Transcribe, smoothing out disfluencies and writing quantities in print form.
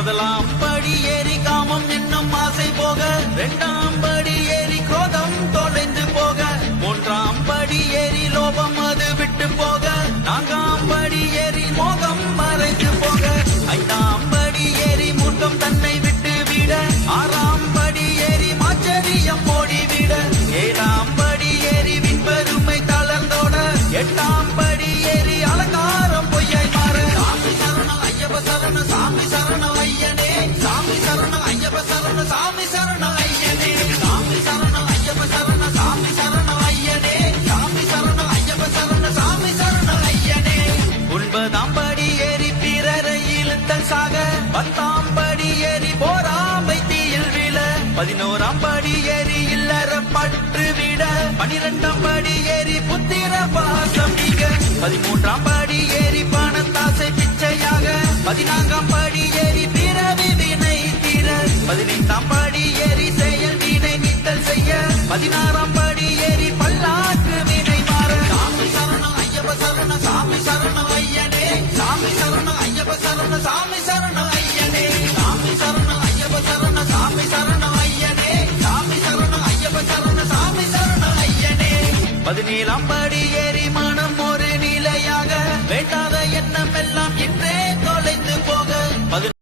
முதலாம் படி ஏறி காமம் என்னும் ஆசை போக, இரண்டாம் படி ஏறி கோதம் தொலைந்து போக, மூன்றாம் படி ஏறி லோபம் அது விட்டு போக, நான்காம் படி ஏறி மோகம் மறைந்து போக, ஐந்தாம் படி ஏறி மூர்க்கம் தன்னை விட்டு விட, ஆறாம் படி ஏறி மாச்சரியம் ஓடிவிட, ஏழாம் படி ஏறி விண்பெருமை தளர்ந்தோட, எட்டாம் படி ஏறி அலங்காரம் பொய்யாய் மாற. சாமி சரணம் ஐயப்ப சரணம் சாமி சரணம் ஐயனே, சாமி சரணம் ஐயப்ப சரணம் சாமி சரணம் ஐயனே, சாமி சரணம் ஐயப்ப சரணம் சாமி சரணம் ஐயனே, சாமி சரணம் ஐயப்ப சரணம் சாமி சரணம் ஐயனே. ஒன்பதாம் படி ஏறி பிறரை இழுத்தல் சாக, பத்தாம் படி ஏறி போராமை தீயில் விழ, 11ஆம் படி ஏறி இல்லற பற்று விட, 12ஆம் படி ஏறி புத்திர பாசம் நீங்க, 13ஆம் படி ஏறி பணத்தாசை பிச்சையாக, 14ஆம் படி ஏறி பிறவி வினை தீர, 15ஆம் படி ஏறி செயல் வினை நீத்தல் செய்ய, 16ஆம் படி ஏறி பல்லாக்கு வினை மாற. சாமி சரணம் ஐயப்ப சரணம் சாமி சரணம் ஐயனே, சாமி சரணம் ஐயப்ப சரணம் சாமி சரணம் ஐயனே, சாமி சரணம் ஐயப்ப சரணம் சாமி சரணம் ஐயனே, சாமி சரணம் ஐயப்ப சரணம் சாமி சரணம் ஐயனே. 17ஆம் படி ஏறி மனம் ஒரு நிலையாக, வேண்டாத எண்ணம் எல்லாம் இன்றே தொலைந்து போக,